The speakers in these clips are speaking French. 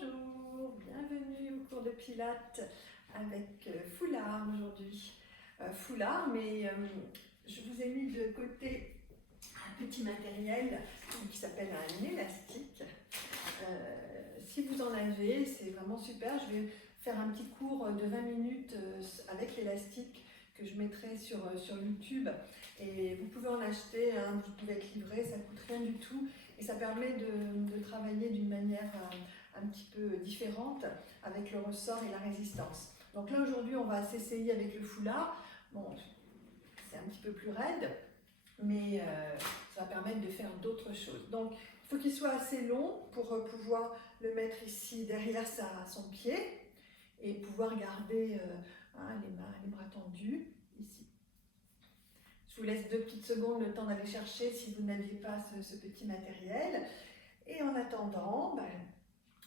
Bonjour, bienvenue au cours de Pilates avec foulard aujourd'hui. Foulard, mais je vous ai mis de côté un petit matériel qui s'appelle un élastique. Si vous en avez, c'est vraiment super. Je vais faire un petit cours de 20 minutes avec l'élastique que je mettrai sur YouTube. Et vous pouvez en acheter, hein, vous pouvez être livré, ça ne coûte rien du tout. Et ça permet de travailler d'une manière un petit peu différente avec le ressort et la résistance. Donc là aujourd'hui on va s'essayer avec le foulard. Bon, c'est un petit peu plus raide, mais ça va permettre de faire d'autres choses. Donc il faut qu'il soit assez long pour pouvoir le mettre ici derrière son pied et pouvoir garder les bras tendus ici. Je vous laisse 2 petites secondes le temps d'aller chercher si vous n'aviez pas ce petit matériel. Et en attendant,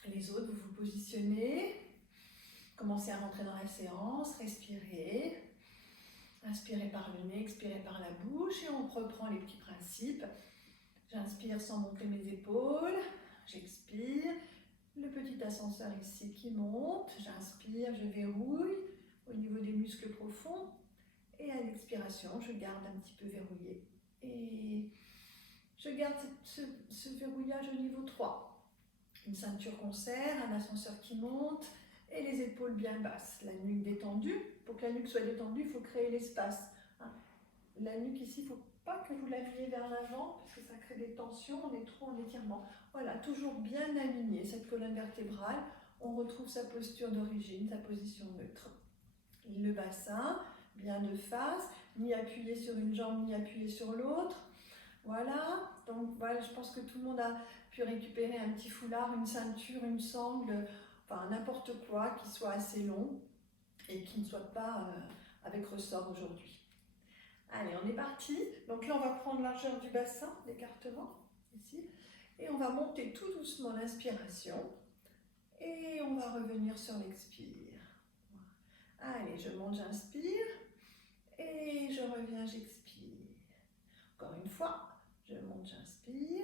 les autres, vous vous positionnez, commencez à rentrer dans la séance, respirez. Inspirez par le nez, expirez par la bouche et on reprend les petits principes. J'inspire sans monter mes épaules, j'expire. Le petit ascenseur ici qui monte, j'inspire, je verrouille au niveau des muscles profonds. Et à l'expiration, je garde un petit peu verrouillé. Et je garde ce verrouillage au niveau 3. Une ceinture qu'on serre, un ascenseur qui monte et les épaules bien basses. La nuque détendue. Pour que la nuque soit détendue, il faut créer l'espace. La nuque ici, il ne faut pas que vous l'ameniez vers l'avant parce que ça crée des tensions, on est trop en étirement. Voilà, toujours bien aligné cette colonne vertébrale. On retrouve sa posture d'origine, sa position neutre. Le bassin, bien de face, ni appuyé sur une jambe, ni appuyé sur l'autre. Voilà, donc voilà, je pense que tout le monde a pu récupérer un petit foulard, une ceinture, une sangle, enfin n'importe quoi qui soit assez long et qui ne soit pas avec ressort aujourd'hui. Allez, on est parti. Donc là, on va prendre largeur du bassin, l'écartement, ici, et on va monter tout doucement l'inspiration et on va revenir sur l'expire. Allez, je monte, j'inspire et je reviens, j'expire. Encore une fois, je monte, j'inspire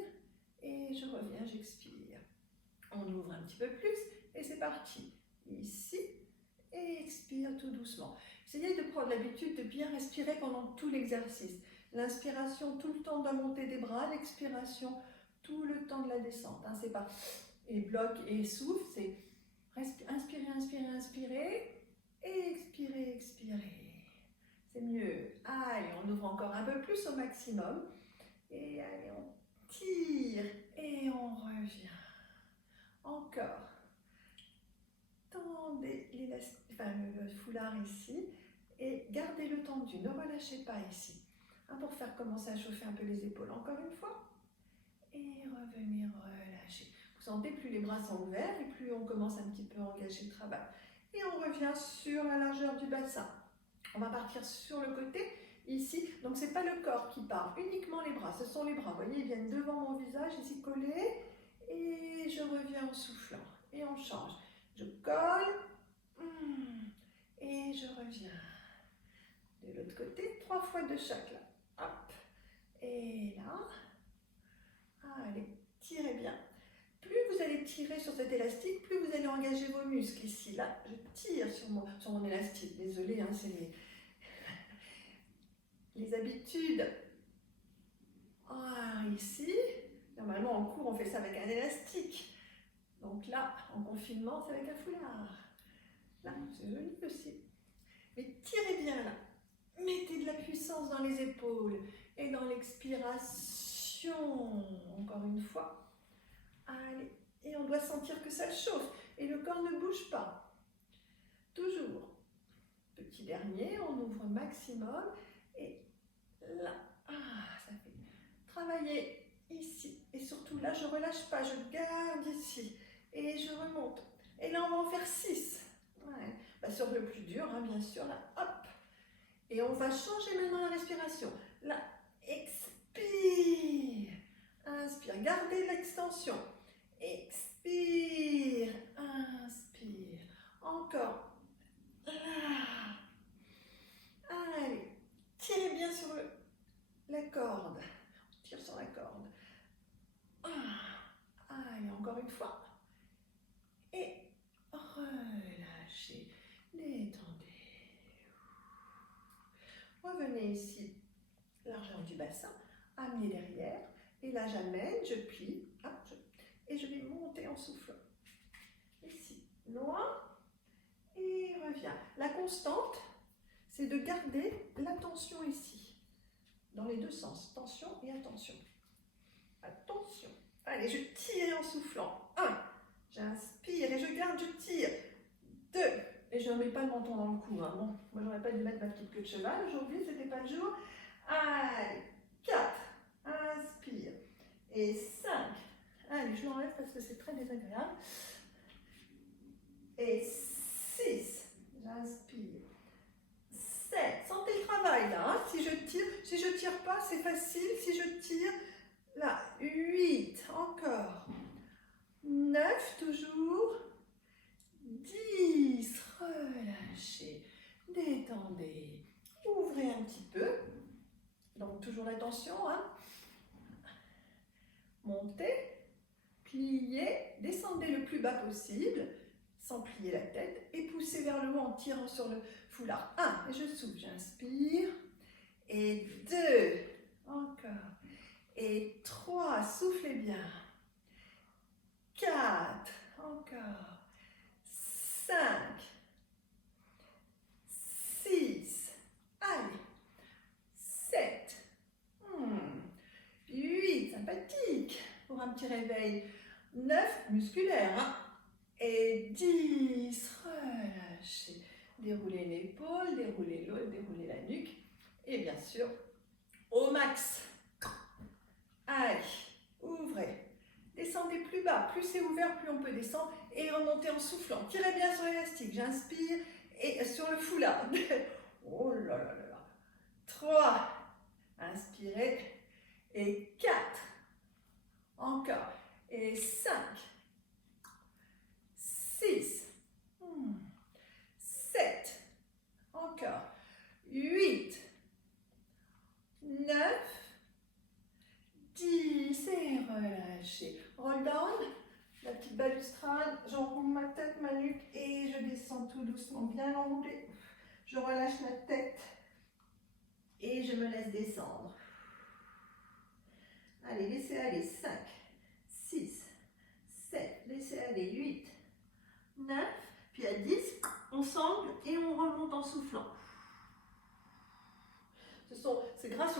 et je reviens, j'expire. On ouvre un petit peu plus et c'est parti. Ici et expire tout doucement. Essayez de prendre l'habitude de bien respirer pendant tout l'exercice. L'inspiration, tout le temps de la montée des bras, l'expiration, tout le temps de la descente. Hein, c'est pas et bloc et souffle, c'est inspirer, inspirer, inspirer. Et expirez, expirez. C'est mieux. Allez, on ouvre encore un peu plus au maximum. Et allez, on tire et on revient. Encore. Tendez le foulard ici et gardez-le tendu. Ne relâchez pas ici. Hein, pour faire commencer à chauffer un peu les épaules. Encore une fois. Et revenir relâcher. Vous sentez, plus les bras sont ouverts et plus on commence un petit peu à engager le travail. Et on revient sur la largeur du bassin. On va partir sur le côté, ici. Donc, ce n'est pas le corps qui part, uniquement les bras. Ce sont les bras. Vous voyez, ils viennent devant mon visage, ici collés. Et je reviens en soufflant. Et on change. Je colle. Et je reviens. De l'autre côté, 3 fois de chaque. Là. Hop. Et là. Allez, tirez bien. Plus vous allez tirer sur cet élastique, plus vous allez engager vos muscles ici. Là, je tire sur mon élastique. Désolée, hein, c'est les habitudes. Ici, normalement en cours, on fait ça avec un élastique. Donc là, en confinement, c'est avec un foulard. Là, c'est joli aussi. Mais tirez bien là. Mettez de la puissance dans les épaules et dans l'expiration. Encore une fois. Allez, et on doit sentir que ça chauffe et le corps ne bouge pas. Toujours. Petit dernier, on ouvre maximum et là, ça fait travailler ici et surtout là, je ne relâche pas, je garde ici et je remonte. Et là, on va en faire 6. Ouais. Sur le plus dur, hein, bien sûr, là, hop. Et on va changer maintenant la respiration. Là, expire. Inspire, gardez l'extension. Expire, inspire. Encore. Allez, tirez bien sur la corde. On tire sur la corde. Allez, encore une fois. Et relâchez, détendez. Revenez ici, largeur du bassin, amenez derrière, et là j'amène, je plie, hop, et je vais monter en soufflant. Ici, loin, et reviens. La constante, c'est de garder l'attention ici, dans les deux sens, tension et attention. Attention. Allez, je tire en soufflant. 1, j'inspire et je garde, je tire. 2, et je ne mets pas le menton dans le cou. Hein. Bon, moi, j'aurais pas dû mettre ma petite queue de cheval aujourd'hui, c'était pas le jour. Allez, 4, inspire. Et 5, allez, je l'enlève parce que c'est très désagréable. Et 6, j'inspire. 7, sentez le travail là. Hein. Si je tire pas, c'est facile. Si je tire, là, 8, encore. 9, toujours. 10, relâchez, détendez, ouvrez un petit peu, donc toujours l'attention, hein. Montez, pliez, descendez le plus bas possible, sans plier la tête, et poussez vers le haut en tirant sur le foulard. 1, et je souffle, j'inspire, et 2, encore, et 3, soufflez bien, 4, encore, 5, 6, allez, 7, 8, sympathique, pour un petit réveil, 9, musculaire, hein, et 10, relâchez, déroulez l'épaule, déroulez l'autre, déroulez la nuque, et bien sûr, au max, allez, ouvrez. Descendez plus bas, plus c'est ouvert, plus on peut descendre et remonter en soufflant. Tirez bien sur l'élastique, j'inspire et sur le foulard. Oh là là là là. 3, inspirez et 4, encore et 5, 6, 7, encore 8, 9, 10 et relâchez. Roll down, la petite balustrade, j'enroule ma tête, ma nuque et je descends tout doucement, bien enroulé. Je relâche la tête et je me laisse descendre. Allez, laissez aller 5, 6, 7, laissez aller 8, 9, puis à 10, on sangle et on remonte en soufflant. C'est grâce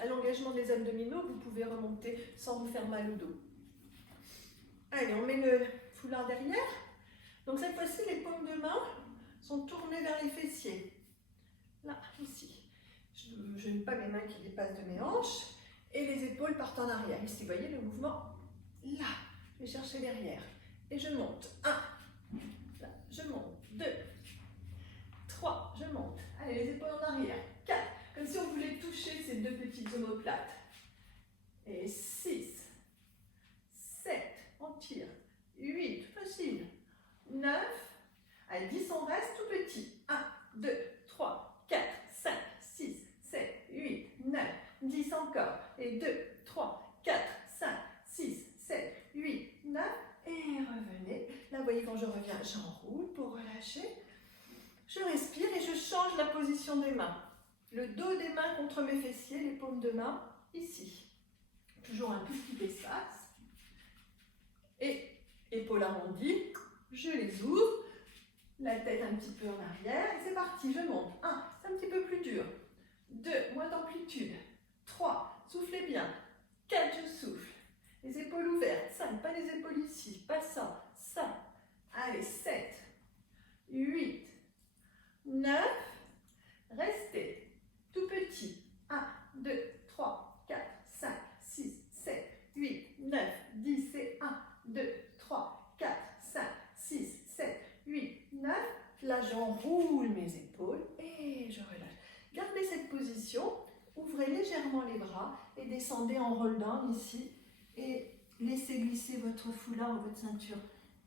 à l'engagement des abdominaux que vous pouvez remonter sans vous faire mal au dos. Allez, on met le foulard derrière. Donc cette fois-ci, les paumes de main sont tournées vers les fessiers. Là, ici. Je n'ai pas mes mains qui dépassent de mes hanches. Et les épaules partent en arrière. Ici, vous voyez le mouvement. Là, je vais chercher derrière. Et je monte. 1, là, je monte. 2, 3, je monte. Allez, les épaules en arrière. 4, comme si on voulait toucher ces deux petites omoplates. Et 6, 7, on tire. 8, facile. 9, à 10, on reste tout petit. 1, 2, 3, 4, 5, 6, 7, 8, 9, 10 encore. Et 2, 3, 4, 5, 6, 7, 8, 9. Et revenez. Là, vous voyez, quand je reviens, j'enroule pour relâcher. Je respire et je change la position des mains. Le dos des mains contre mes fessiers, les paumes de main ici. Toujours un tout petit espace. Et épaules arrondies, je les ouvre. La tête un petit peu en arrière. Et c'est parti, je monte. 1, c'est un petit peu plus dur. 2, moins d'amplitude. 3, soufflez bien. 4, je souffle. Les épaules ouvertes. 5, pas les épaules ici. Pas ça, ça. Allez, 7, 8, 9. Restez. Tout petit. 1, 2, 3, 4, 5, 6, 7, 8, 9, 10 et 1, 2, 3, 4, 5, 6, 7, 8, 9. Là, j'enroule mes épaules et je relâche. Gardez cette position. Ouvrez légèrement les bras et descendez en roll down ici. Et laissez glisser votre foulard ou votre ceinture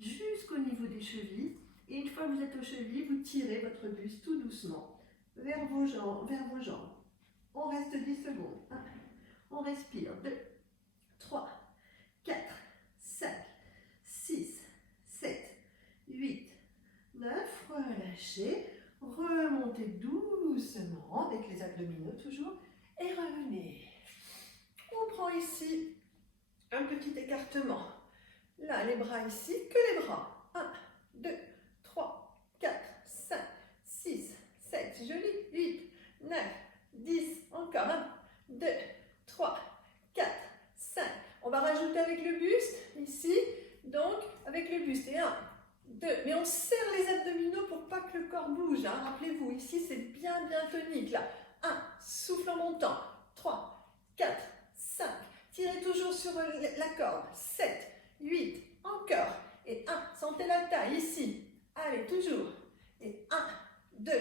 jusqu'au niveau des chevilles. Et une fois que vous êtes aux chevilles, vous tirez votre buste tout doucement vers vos jambes. On reste 10 secondes. 1, on respire. 2, 3, 4, 5, 6, 7, 8, 9. Relâchez. relâchez, remontez doucement avec les abdominaux toujours et revenez. On prend ici un petit écartement. Là, les bras ici, que les bras. 1, 2, 3, 4, 5, 6, 7, joli, 8, 9, 10, encore 1, 2, 3, 4, 5. On va rajouter avec le buste, ici, donc avec le buste. Et 1, 2, mais on serre les abdominaux pour pas que le corps bouge. Hein. Rappelez-vous, ici c'est bien tonique. Là, 1, souffle en montant. 3, 4, 5. Tirez toujours sur la corde. 7, 8, encore. Et 1, sentez la taille ici. Allez, toujours. Et 1, 2,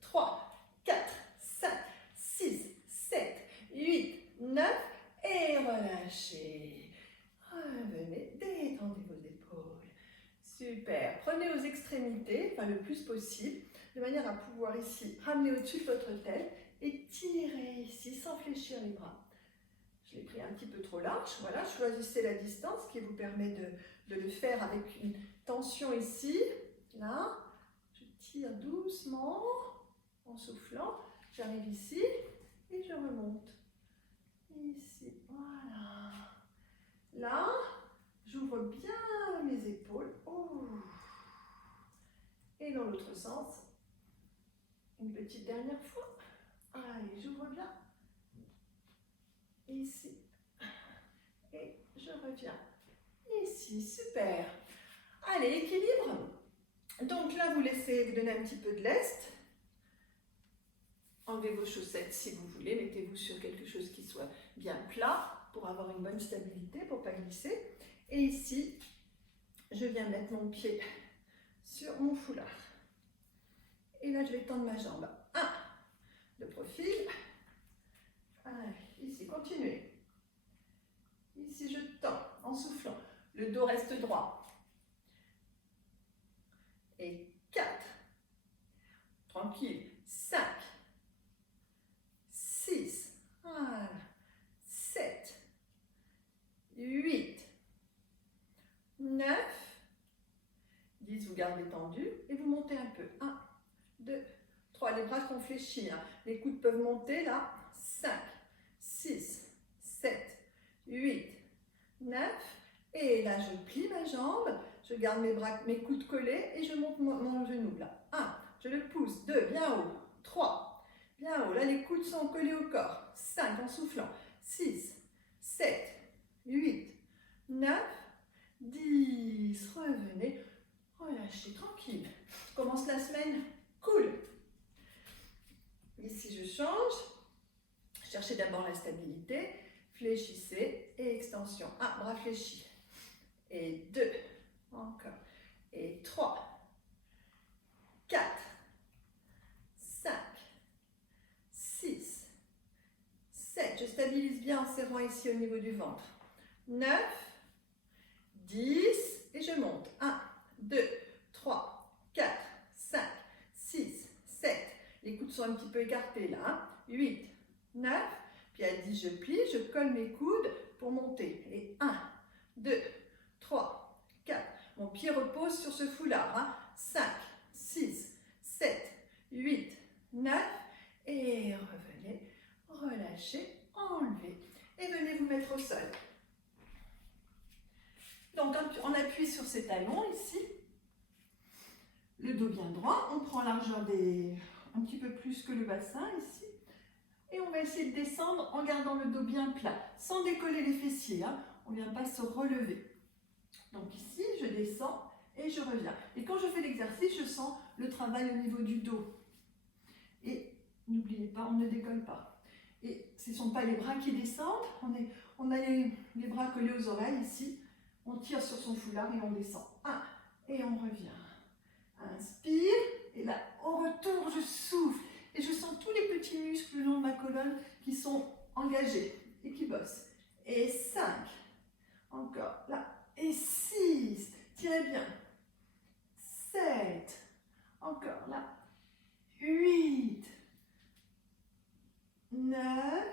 3, 4, 5, 6, 7, 8, 9. Et relâchez. Revenez, détendez vos épaules. Super. Prenez aux extrémités, enfin le plus possible, de manière à pouvoir ici ramener au-dessus de votre tête et tirer ici sans fléchir les bras. Je l'ai pris un petit peu trop large. Voilà, choisissez la distance qui vous permet de le faire avec une tension ici. Là, je tire doucement en soufflant. J'arrive ici et je remonte. Ici, voilà. Là, j'ouvre bien mes épaules. Oh. Et dans l'autre sens, une petite dernière fois. Allez, j'ouvre bien. Ici. Et je reviens. Ici, super. Allez, équilibre. Donc là, vous donnez un petit peu de lest. Enlevez vos chaussettes si vous voulez. Mettez-vous sur quelque chose qui soit bien plat pour avoir une bonne stabilité, pour ne pas glisser. Et ici, je viens mettre mon pied sur mon foulard. Et là, je vais tendre ma jambe. 1, de profil. Allez, ici, continuez. Ici, je tends en soufflant. Le dos reste droit. Et 4. Tranquille. 5. 6. Voilà. 7. 8. 9. 10, vous gardez tendu et vous montez un peu. 1, 2, 3. Les bras sont fléchis. Hein. Les coudes peuvent monter là. 5, 6, 7, 8, 9. Et là, je plie ma jambe. Je garde mes coudes collés et je monte mon genou là. 1, je le pousse. 2, bien haut. 3, bien haut. Là, les coudes sont collés au corps. 5, en soufflant. 6, 7, 8, 9, 10. Revenez. Relâchez, tranquille. Je commence la semaine cool. Ici, je change. Cherchez d'abord la stabilité. Fléchissez et extension. 1, bras fléchis. Et 2. Encore. Et 3. 4. 5. 6. 7. Je stabilise bien en serrant ici au niveau du ventre. 9. 10. Et je monte. 1. 2, 3, 4, 5, 6, 7. Les coudes sont un petit peu écartés là. Hein. 8, 9. Puis à 10, je plie, je colle mes coudes pour monter. Et 1, 2, 3, 4. Mon pied repose sur ce foulard. Hein. 5, 6, 7, 8, 9. Et revenez, relâchez, enlevez. Et venez vous mettre au sol. Donc, on appuie sur ces talons ici, le dos bien droit, on prend largeur un petit peu plus que le bassin ici, et on va essayer de descendre en gardant le dos bien plat, sans décoller les fessiers, hein. On ne vient pas se relever. Donc ici, je descends et je reviens. Et quand je fais l'exercice, je sens le travail au niveau du dos. Et n'oubliez pas, on ne décolle pas. Et ce ne sont pas les bras qui descendent, on a les bras collés aux oreilles ici. On tire sur son foulard et on descend. 1, et on revient. Inspire, et là, au retour, je souffle. Et je sens tous les petits muscles le long de ma colonne qui sont engagés et qui bossent. Et 5, encore, là. Et 6, tirez bien. 7, encore, là. 8, 9,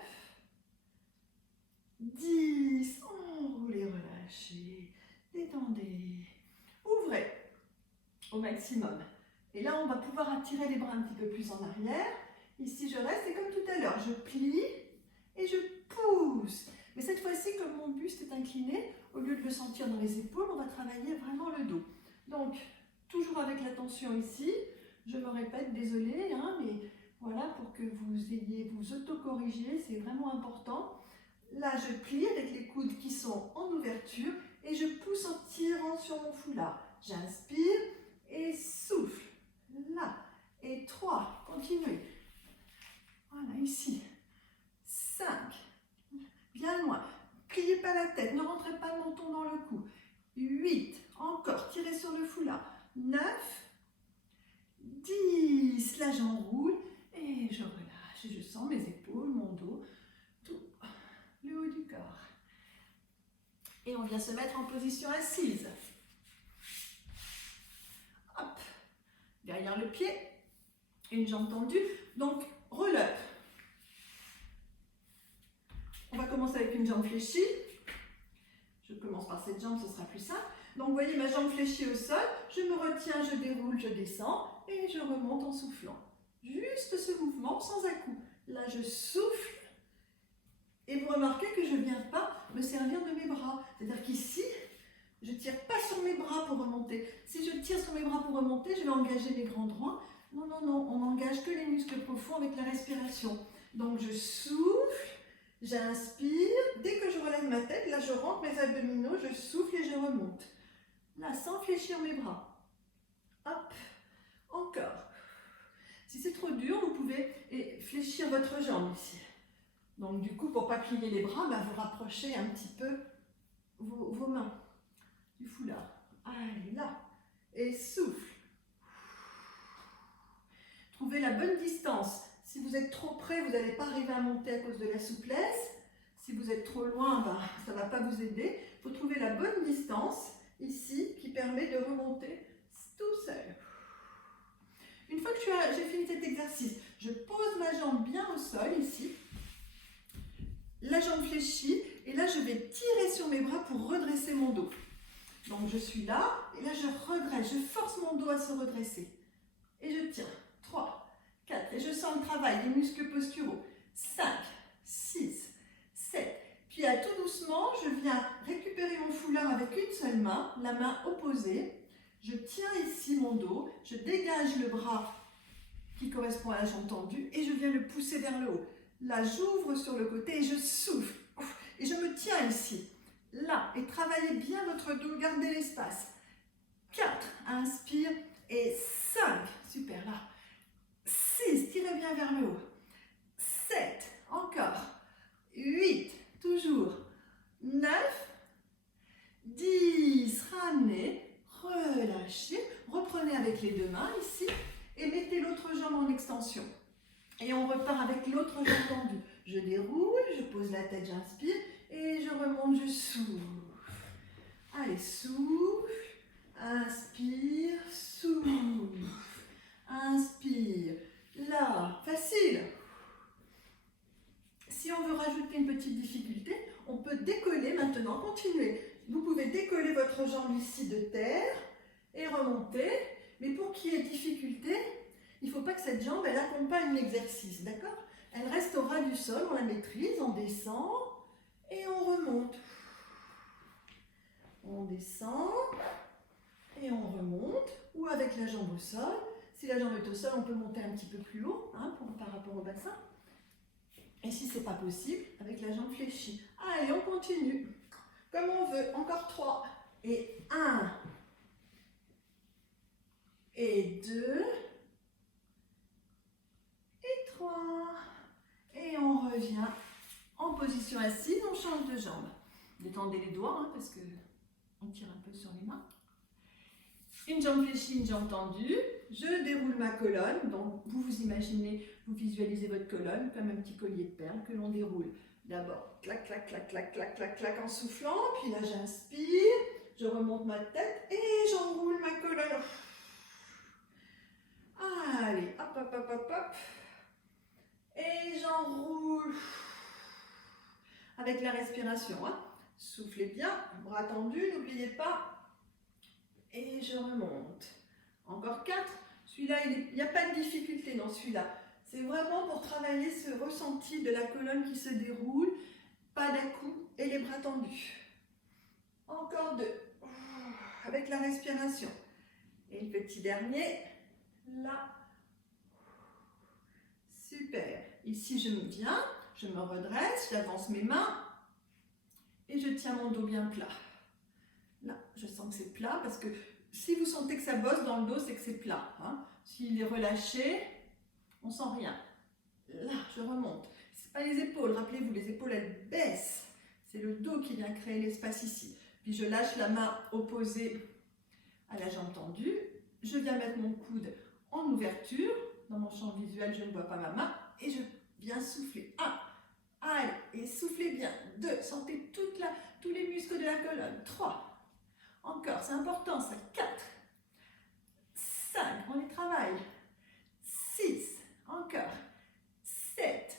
10, enroulez, relâchez. Détendez, ouvrez au maximum Et là, on va pouvoir attirer les bras un petit peu plus en arrière. Ici, je reste et comme tout à l'heure, je plie et je pousse. Mais cette fois-ci, comme mon buste est incliné, au lieu de le sentir dans les épaules, on va travailler vraiment le dos. Donc, toujours avec la tension ici. Je me répète, désolée, hein, mais voilà, pour que vous autocorrigiez, c'est vraiment important. Là, je plie avec les coudes qui sont en ouverture et je pousse en tirant sur mon foulard. J'inspire et souffle. Là. Et 3. Continuez. Voilà, ici. 5. Bien loin. Pliez pas la tête. Ne rentrez pas le menton dans le cou. 8. Encore. Tirez sur le foulard. 9. 10. Là, j'enroule et je relâche. Et je sens mes épaules, mon dos, tout le haut du corps. Et on vient se mettre en position assise. Hop. Derrière le pied. Une jambe tendue. Donc, roll-up. On va commencer avec une jambe fléchie. Je commence par cette jambe, ce sera plus simple. Donc, vous voyez ma jambe fléchie au sol. Je me retiens, je déroule, je descends et je remonte en soufflant. Juste ce mouvement sans à-coup. Là, je souffle et vous remarquez que je ne viens pas me servir de mes bras. C'est-à-dire qu'ici, je ne tire pas sur mes bras pour remonter. Si je tire sur mes bras pour remonter, je vais engager mes grands droits. Non, non, non, on n'engage que les muscles profonds avec la respiration. Donc, je souffle. J'inspire, dès que je relève ma tête, là je rentre mes abdominaux, je souffle et je remonte. Là, sans fléchir mes bras. Hop, encore. Si c'est trop dur, vous pouvez fléchir votre jambe ici. Donc du coup, pour ne pas plier les bras, vous rapprochez un petit peu vos mains du foulard. Allez, là. Et souffle. Trouvez la bonne distance. Si vous êtes trop près, vous n'allez pas arriver à monter à cause de la souplesse. Si vous êtes trop loin, ça ne va pas vous aider. Il faut trouver la bonne distance, ici, qui permet de remonter tout seul. Une fois que j'ai fini cet exercice, je pose ma jambe bien au sol, ici. La jambe fléchie, et là, je vais tirer sur mes bras pour redresser mon dos. Donc, je suis là, et là, je redresse, je force mon dos à se redresser. Et je tire. 3. 4, et je sens le travail des muscles posturaux. 5, 6, 7. Puis à tout doucement, je viens récupérer mon foulard avec une seule main, la main opposée. Je tiens ici mon dos, je dégage le bras qui correspond à la jambe tendue et je viens le pousser vers le haut. Là, j'ouvre sur le côté et je souffle. Et je me tiens ici. Là, et travaillez bien votre dos, gardez l'espace. 4, inspire et 5. Super, là. 6, tirez bien vers le haut. 7, encore. 8, toujours. 9, 10, ramenez, relâchez. Reprenez avec les deux mains ici et mettez l'autre jambe en extension. Et on repart avec l'autre jambe tendue. Je déroule, je pose la tête, j'inspire et je remonte, je souffle. Allez, souffle, inspire, souffle, inspire. Là, facile. Si on veut rajouter une petite difficulté, on peut décoller maintenant, continuez. Vous pouvez décoller votre jambe ici de terre et remonter. Mais pour qu'il y ait difficulté, il ne faut pas que cette jambe, elle accompagne l'exercice, d'accord? Elle reste au ras du sol, on la maîtrise, on descend et on remonte. On descend et on remonte, ou avec la jambe au sol. Si la jambe est au sol, on peut monter un petit peu plus haut par rapport au bassin. Et si ce n'est pas possible, avec la jambe fléchie. Allez, on continue. Comme on veut. Encore 3. Et 1. Et 2. Et 3. Et on revient en position assise. On change de jambe. Détendez les doigts parce qu'on tire un peu sur les mains. Une jambe fléchie, une jambe tendue. Je déroule ma colonne. Donc, vous vous imaginez, vous visualisez votre colonne comme un petit collier de perles que l'on déroule. D'abord, clac, clac, clac, clac, clac, clac, clac en soufflant. Puis là, j'inspire. Je remonte ma tête et j'enroule ma colonne. Allez, hop, hop, hop, hop, hop. Et j'enroule. Avec la respiration. Soufflez bien, bras tendus, n'oubliez pas. Et je remonte. Encore 4. Celui-là, il n'y a pas de difficulté dans celui-là. C'est vraiment pour travailler ce ressenti de la colonne qui se déroule, pas d'à-coups et les bras tendus. Encore 2, avec la respiration. Et le petit dernier, là. Super. Ici, je me viens, je me redresse, j'avance mes mains et je tiens mon dos bien plat. Là, je sens que c'est plat parce que si vous sentez que ça bosse dans le dos, c'est que c'est plat. Hein. S'il est relâché, on sent rien. Là, je remonte. Ce n'est pas les épaules, rappelez-vous, les épaules, elles baissent. C'est le dos qui vient créer l'espace ici. Puis je lâche la main opposée à la jambe tendue. Je viens mettre mon coude en ouverture. Dans mon champ visuel, je ne vois pas ma main. Et je viens souffler. 1, allez, et soufflez bien. 2, sentez tous les muscles de la colonne. 3, encore, c'est important ça. 4, 5, on les travaille. 6, encore. 7,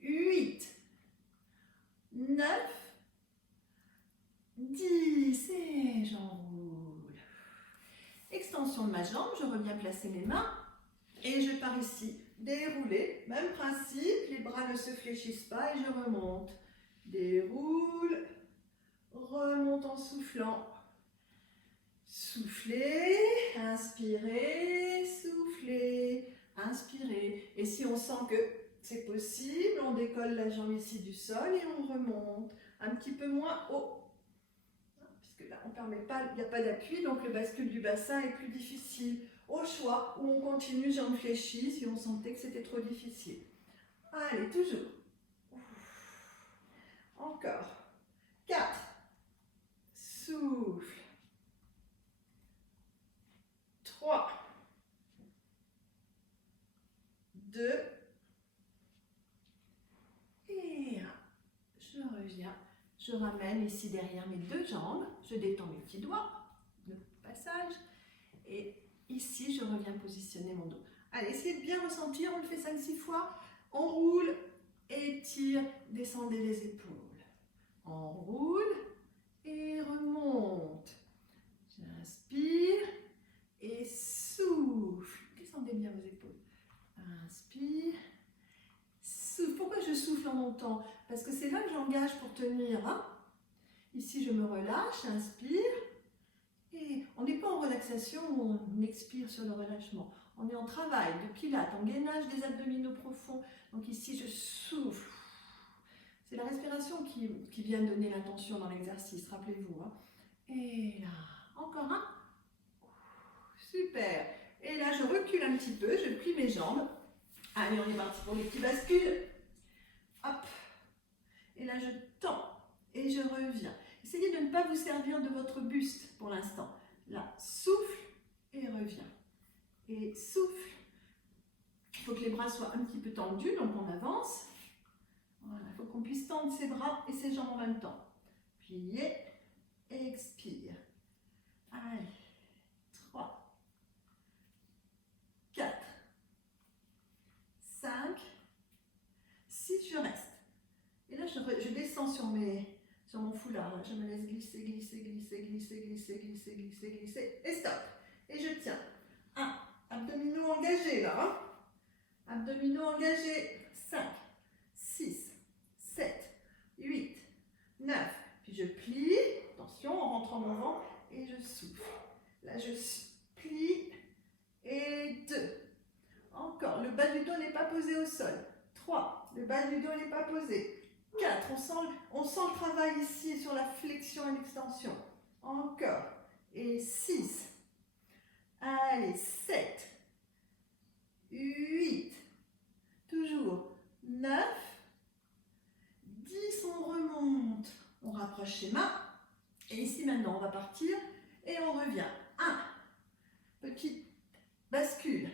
8, 9, 10, et j'enroule. Extension de ma jambe, je reviens placer mes mains et je pars ici. Dérouler, même principe, les bras ne se fléchissent pas et je remonte. Déroule, remonte en soufflant. Soufflez, inspirez, soufflez, inspirez. Et si on sent que c'est possible, on décolle la jambe ici du sol et on remonte un petit peu moins haut. Puisque là, on permet pas, il n'y a pas d'appui, donc le bascule du bassin est plus difficile. Au choix, où on continue, jambes fléchies, si on sentait que c'était trop difficile. Allez, toujours. Encore. 4. Souffle. 3. 2. Et 1. Je reviens. Je ramène ici derrière mes 2 jambes. Je détends mes petits doigts. Le passage. Et ici, je reviens positionner mon dos. Allez, essayez de bien ressentir. On le fait 5-6 fois. On roule, étire, descendez les épaules. On roule et remonte. J'inspire et souffle. Descendez bien vos épaules. Inspire, souffle. Pourquoi je souffle en montant? Parce que c'est là que j'engage pour tenir. Hein. Ici, je me relâche, inspire. Et on n'est pas en relaxation, on expire sur le relâchement. On est en travail de pilates, en gainage des abdominaux profonds. Donc ici, je souffle. C'est la respiration qui vient donner l'intention dans l'exercice, rappelez-vous. Hein. Et là, encore un. Super. Et là, je recule un petit peu, je plie mes jambes. Allez, on est parti pour les petits bascules. Hop. Et là, je tends et je reviens. Essayez de ne pas vous servir de votre buste pour l'instant. Là, souffle et reviens. Et souffle. Il faut que les bras soient un petit peu tendus, donc on avance. Voilà, il faut qu'on puisse tendre ses bras et ses jambes en même temps. Pliez, expire. Allez, 3, 4, 5, 6, je reste. Et là, je descends sur mon foulard. Là. Je me laisse glisser, glisser, glisser, glisser, glisser, glisser, glisser, glisser. Et stop. Et je tiens. 1. Abdominaux engagés là. Hein. Abdominaux engagés. 5, 6, 7, 8, 9. Puis je plie. Attention, en rentrant mon ventre. Et je souffle. Là, je plie. Et 2. Encore. Le bas du dos n'est pas posé au sol. 3. Le bas du dos n'est pas posé. 4, on sent le travail ici sur la flexion et l'extension. Encore. Et 6. Allez, 7. 8. Toujours. 9. 10, on remonte. On rapproche les mains. Et ici maintenant, on va partir et on revient. 1. Petite bascule.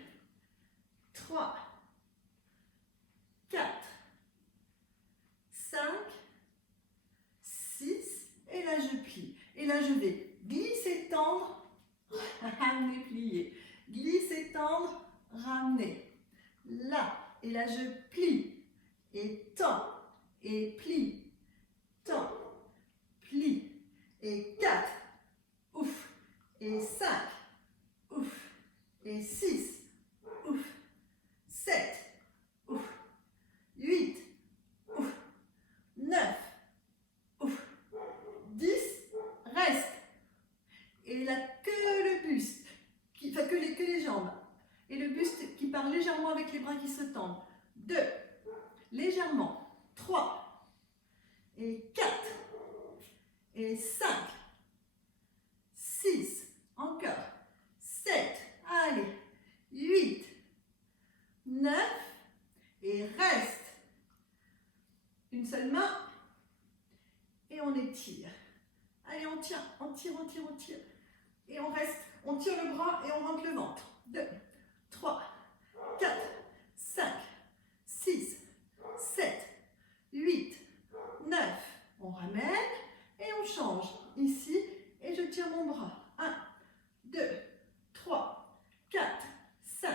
3. 4. 5, 6, et là je plie. Et là je vais glisser, tendre, ramener, plier. Glisser, tendre, ramener. Là, et là je plie, et tends, et plie, tends, plie. Et 4, ouf, et 5, ouf, et et 6, ouf, 7, ouf, 8, ouf, 9, ouf, 10, reste. Et là, que le buste, enfin que les jambes. Et le buste qui part légèrement avec les bras qui se tendent. 2, légèrement. 3, et 4, et 5, 6, encore. 7, allez. 8, 9, et reste. Une seule main, et on étire. Allez, on tire, on tire, on tire, on tire. Et on reste, on tire le bras et on rentre le ventre. 2, 3, 4, 5, 6, 7, 8, 9. On ramène et on change. Ici, et je tire mon bras. 1, 2, 3, 4, 5,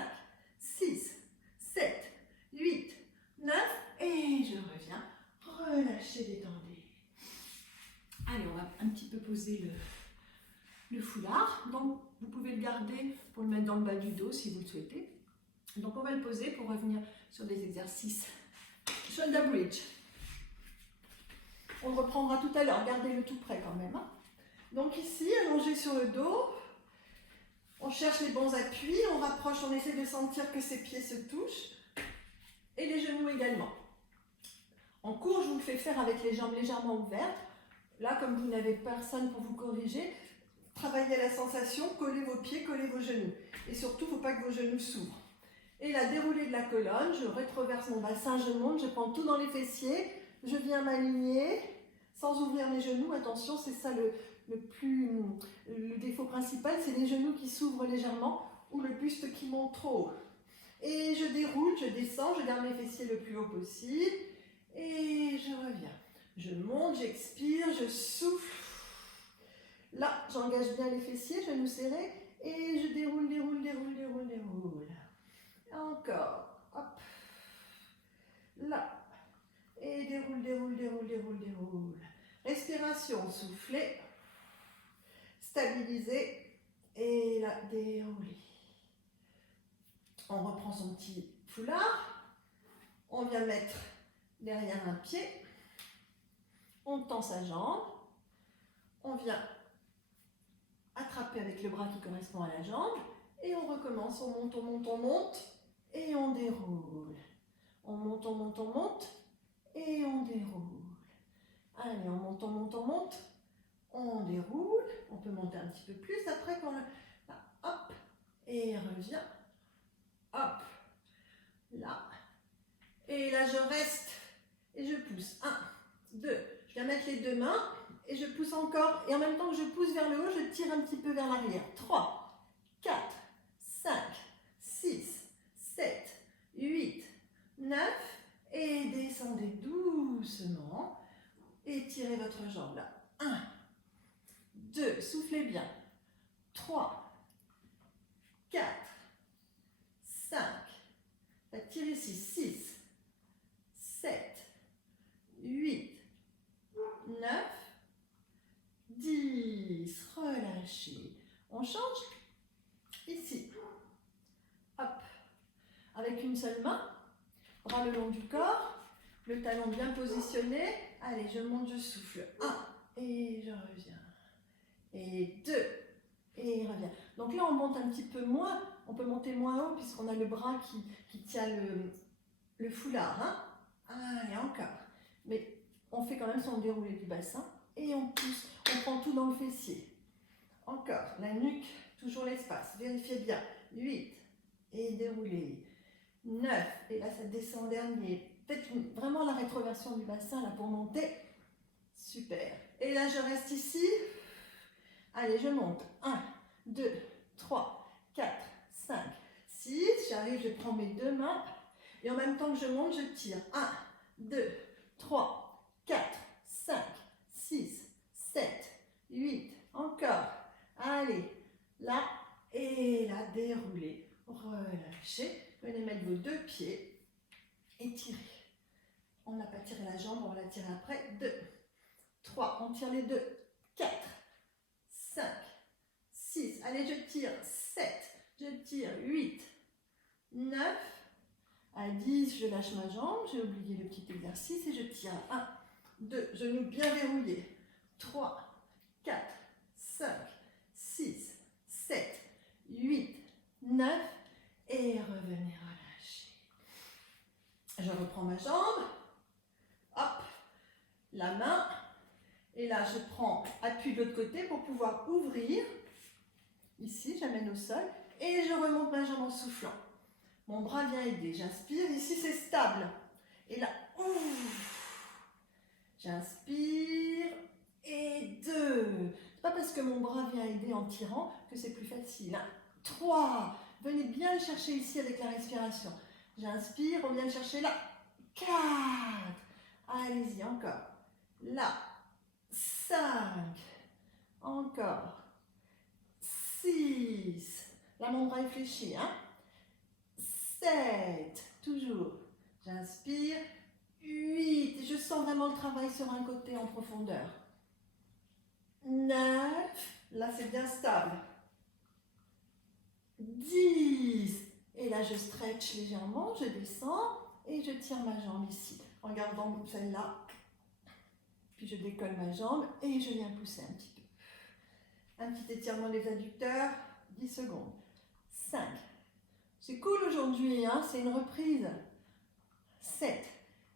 6, 7, 8, 9. Et je reviens. Relâchez, détendez. Allez, on va un petit peu poser le foulard. Donc, vous pouvez le garder pour le mettre dans le bas du dos si vous le souhaitez. Donc, on va le poser pour revenir sur des exercices. Shoulder bridge. On le reprendra tout à l'heure. Gardez-le tout près quand même. Donc ici, allongé sur le dos, on cherche les bons appuis, on rapproche, on essaie de sentir que ses pieds se touchent. Et les genoux également. En cours, je vous le fais faire avec les jambes légèrement ouvertes. Là, comme vous n'avez personne pour vous corriger, travaillez la sensation, collez vos pieds, collez vos genoux. Et surtout, il ne faut pas que vos genoux s'ouvrent. Et la déroulée de la colonne, je rétroverse mon bassin, je monte, je prends tout dans les fessiers, je viens m'aligner sans ouvrir mes genoux. Attention, c'est ça le défaut principal, c'est les genoux qui s'ouvrent légèrement ou le buste qui monte trop haut. Et je déroule, je descends, je garde mes fessiers le plus haut possible et je reviens. Je monte, j'expire, je souffle. Là, j'engage bien les fessiers, genoux serrés et je déroule, déroule, déroule, déroule, déroule. Encore, hop, là, et déroule, déroule, déroule, déroule, déroule. Respiration, soufflez, stabilisez, et là, déroulez. On reprend son petit foulard, on vient mettre derrière un pied, on tend sa jambe, on vient attraper avec le bras qui correspond à la jambe, et on recommence, on monte, on monte, on monte, et on déroule. On monte, on monte, on monte, et on déroule. Allez, on monte, on monte, on monte, on déroule. On peut monter un petit peu plus après quand là, hop, et revient, hop, là. Et là, je reste et je pousse. 1, 2, je viens mettre les deux mains et je pousse encore. Et en même temps que je pousse vers le haut, je tire un petit peu vers l'arrière. 3, 4, 5, 6, 7, 8, 9. Et descendez doucement. Étirez votre jambe là. 1, 2, soufflez bien. 3, 4, 5, tire ici. 6, 7, 8, 9, 10. Relâchez. On change. Ici. Hop. Avec une seule main. Bras le long du corps. Le talon bien positionné. Allez, je monte, je souffle. 1. Et je reviens. Et 2. Et revient. Donc là, on monte un petit peu moins. On peut monter moins haut puisqu'on a le bras qui tient le foulard. Hein. Allez, encore. Mais on fait quand même son déroulé du bassin. Et on pousse. On prend tout dans le fessier. Encore. La nuque, toujours l'espace. Vérifiez bien. 8. Et déroulez. 9. Et là, ça descend en dernier. Faites vraiment la rétroversion du bassin là pour monter. Super. Et là, je reste ici. Allez, je monte. 1, 2, 3, 4, 5, 6. J'arrive, je prends mes deux mains. Et en même temps que je monte, je tire. 1, 2, 3, 4, 5, 6, 7, 8. Encore. Allez. Là. Et là, déroulez. Relâchez. Venez mettre vos deux pieds. Et tirez. On n'a pas tiré la jambe, on va la tirer après. 2, 3. On tire les deux. 4, 5, 6. Allez, je tire. 7. Je tire, 8, 9, à 10, je lâche ma jambe, j'ai oublié le petit exercice et je tire. 1, 2, genoux bien verrouillés. 3, 4, 5, 6, 7, 8, 9 et revenez relâcher. Je reprends ma jambe, hop, la main et là je prends appui de l'autre côté pour pouvoir ouvrir. Ici, j'amène au sol et je remonte ma jambe en soufflant. Mon bras vient aider. J'inspire. Ici, c'est stable. Et là, j'inspire. Et 2. C'est pas parce que mon bras vient aider en tirant que c'est plus facile. 3. Venez bien le chercher ici avec la respiration. J'inspire. On vient le chercher là. 4. Allez-y, encore. Là. 5. Encore. 6. Là, mon bras est fléchi. 7. Toujours. J'inspire. 8. Je sens vraiment le travail sur un côté en profondeur. 9. Là, c'est bien stable. 10. Et là, je stretch légèrement. Je descends et je tire ma jambe ici. En gardant celle-là. Puis je décolle ma jambe et je viens pousser un petit peu. Un petit étirement des adducteurs, 10 secondes. 5. C'est cool aujourd'hui, hein, c'est une reprise. 7.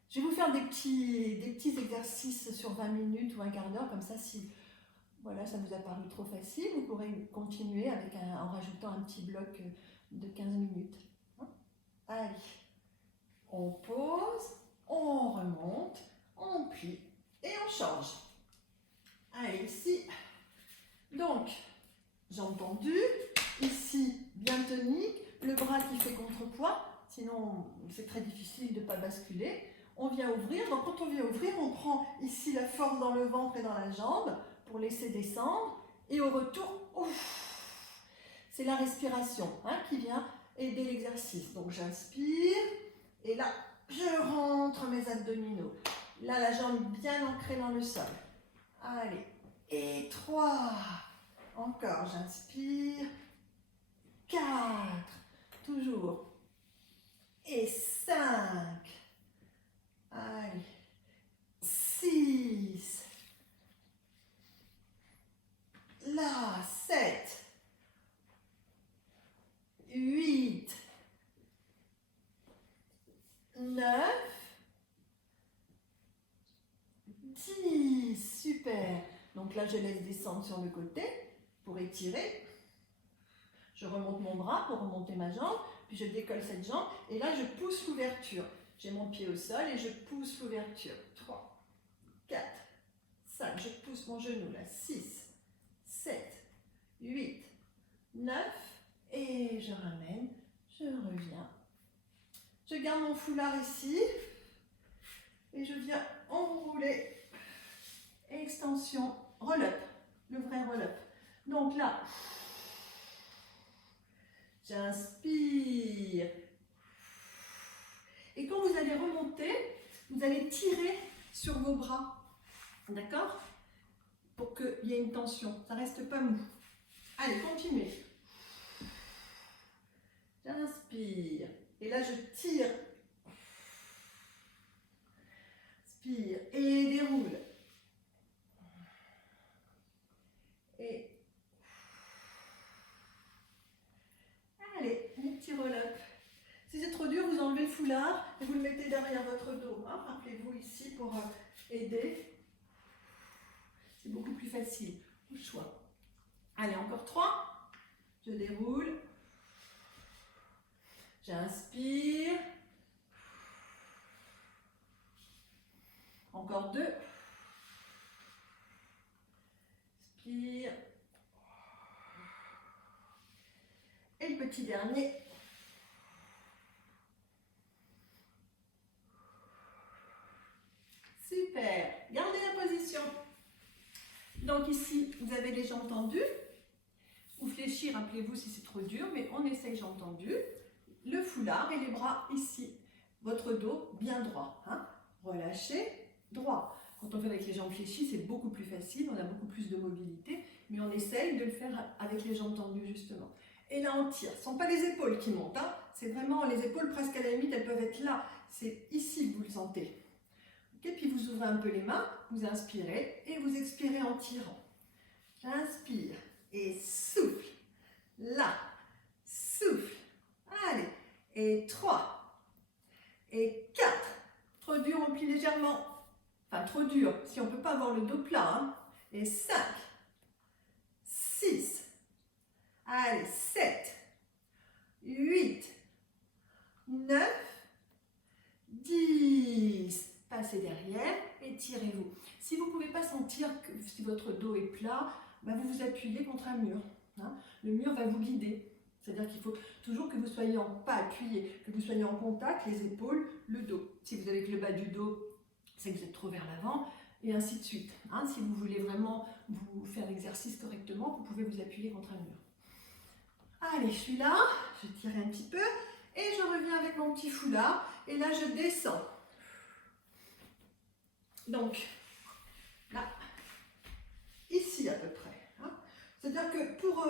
Je vais vous faire des petits exercices sur 20 minutes ou un quart d'heure, comme ça, si voilà, ça vous a paru trop facile, vous pourrez continuer en rajoutant un petit bloc de 15 minutes. Allez, on pose, on remonte, on plie et on change. Allez, ici. Donc, jambes tendues, ici bien tonique, le bras qui fait contrepoids, sinon c'est très difficile de ne pas basculer. On vient ouvrir, donc quand on vient ouvrir, on prend ici la force dans le ventre et dans la jambe pour laisser descendre, et au retour, c'est la respiration qui vient aider l'exercice. Donc j'inspire, et là, je rentre mes abdominaux. Là, la jambe bien ancrée dans le sol. Allez, et 3. Encore, j'inspire. 4. Toujours. Et 5. Allez. 6. Là, 7. 8. 9. 10. Super. Donc là, je laisse descendre sur le côté pour étirer. Je remonte mon bras pour remonter ma jambe, puis je décolle cette jambe, et là, je pousse l'ouverture. J'ai mon pied au sol et je pousse l'ouverture. 3, 4, 5, je pousse mon genou là. 6, 7, 8, 9, et je ramène, je reviens. Je garde mon foulard ici, et je viens enrouler. Extension, roll-up, le vrai roll-up. Donc là, j'inspire. Et quand vous allez remonter, vous allez tirer sur vos bras. D'accord? Pour qu'il y ait une tension. Ça ne reste pas mou. Allez, continuez. J'inspire. Et là, je tire. Inspire. Et déroule. Et allez, un petit roll-up. Si c'est trop dur, vous enlevez le foulard et vous le mettez derrière votre dos. Rappelez-vous ici pour aider. C'est beaucoup plus facile. Au choix. Allez, encore 3. Je déroule. J'inspire. Encore 2. Inspire. Et le petit dernier. Super. Gardez la position. Donc ici, vous avez les jambes tendues. Ou fléchir, rappelez-vous si c'est trop dur, mais on essaye jambes tendues. Le foulard et les bras ici. Votre dos bien droit. Relâchez, droit. Quand on fait avec les jambes fléchies, c'est beaucoup plus facile, on a beaucoup plus de mobilité, mais on essaye de le faire avec les jambes tendues justement. Et là, on tire. Ce ne sont pas les épaules qui montent, hein. C'est vraiment les épaules presque à la limite, elles peuvent être là. C'est ici que vous le sentez. Okay, puis vous ouvrez un peu les mains, vous inspirez et vous expirez en tirant. J'inspire et souffle. Là, souffle. Allez. Et 3. Et 4. Trop dur, on plie légèrement. Enfin, trop dur, si on ne peut pas avoir le dos plat. Hein. Et 5. 6. Allez, 7. 8. 9. 10. Passez derrière et tirez-vous. Si vous ne pouvez pas sentir que si votre dos est plat, ben vous vous appuyez contre un mur. Hein. Le mur va vous guider. C'est-à-dire qu'il faut toujours que vous soyez pas appuyé, que vous soyez en contact, les épaules, le dos. Si vous avez que le bas du dos, c'est que vous êtes trop vers l'avant, et ainsi de suite. Hein. Si vous voulez vraiment vous faire l'exercice correctement, vous pouvez vous appuyer contre un mur. Allez, je suis là, je tire un petit peu, et je reviens avec mon petit foulard, et là je descends. Donc, là, ici à peu près. Hein. C'est-à-dire que pour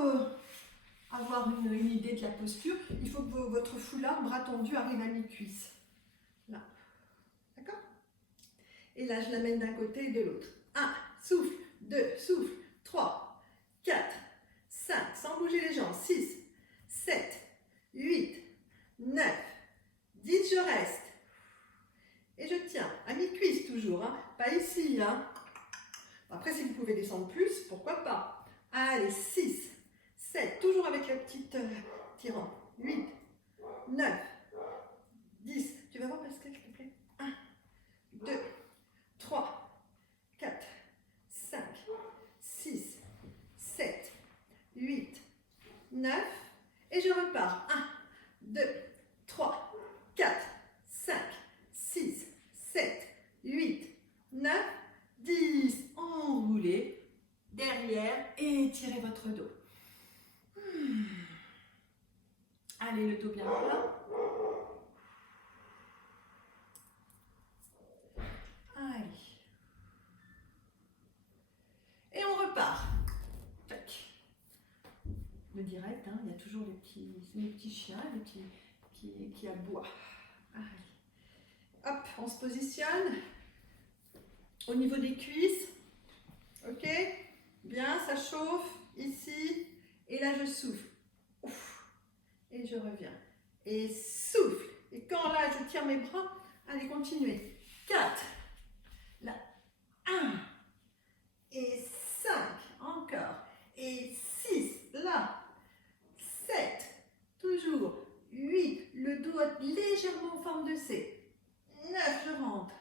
avoir une idée de la posture, il faut que votre foulard, bras tendu, arrive à mi-cuisse. Là. D'accord? Et là, je l'amène d'un côté et de l'autre. 1, souffle. 2, souffle. 3, 4, 5, sans bouger les jambes. 6, 7, 8, 9, 10, je reste. Et je tiens, à mi-cuisse toujours, hein. Pas ici. Hein. Après, si vous pouvez descendre plus, pourquoi pas. Allez, 6, 7, toujours avec la petite tirant. 8, 9, 10. Tu vas voir Pascal, s'il te plaît. 1, 2, 3, 4, 5, 6, 7, 8, 9. Et je repars. 1, 2, 3, 4, 5, 6, 7, 8, 9, 10. Enroulez derrière et étirez votre dos. Allez, le dos bien plat. Allez. Et on repart. Tac. Le direct, hein, il y a toujours les petits chiens qui aboient. Allez. Hop, on se positionne au niveau des cuisses. Ok? Bien, ça chauffe. Ici. Et là, je souffle. Ouf. Et je reviens. Et souffle. Et quand là, je tire mes bras, allez, continuez. 4. Là. 1. Et 5. Encore. Et 6. Là. 7. Toujours. 8. Le dos légèrement en forme de C. 9. Je rentre.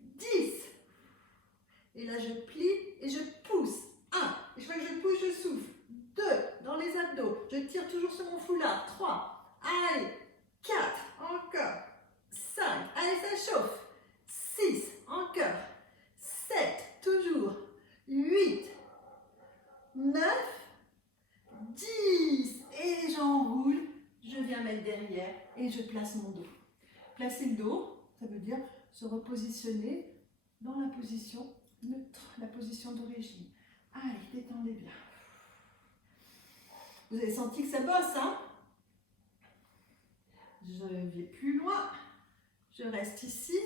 10. Et là, je plie et je pousse. 1. Et chaque fois que je pousse, je souffle. 2. Dans les abdos. Je tire toujours sur mon foulard. 3. Allez. 4. Encore. 5. Allez, ça chauffe. 6. Encore. 7. Toujours. 8. 9. 10. Et j'enroule. Je viens mettre derrière et je place mon dos. Placer le dos, ça veut dire se repositionner dans la position neutre, la position d'origine. Allez, détendez bien. Vous avez senti que ça bosse, hein? Je vais plus loin. Je reste ici.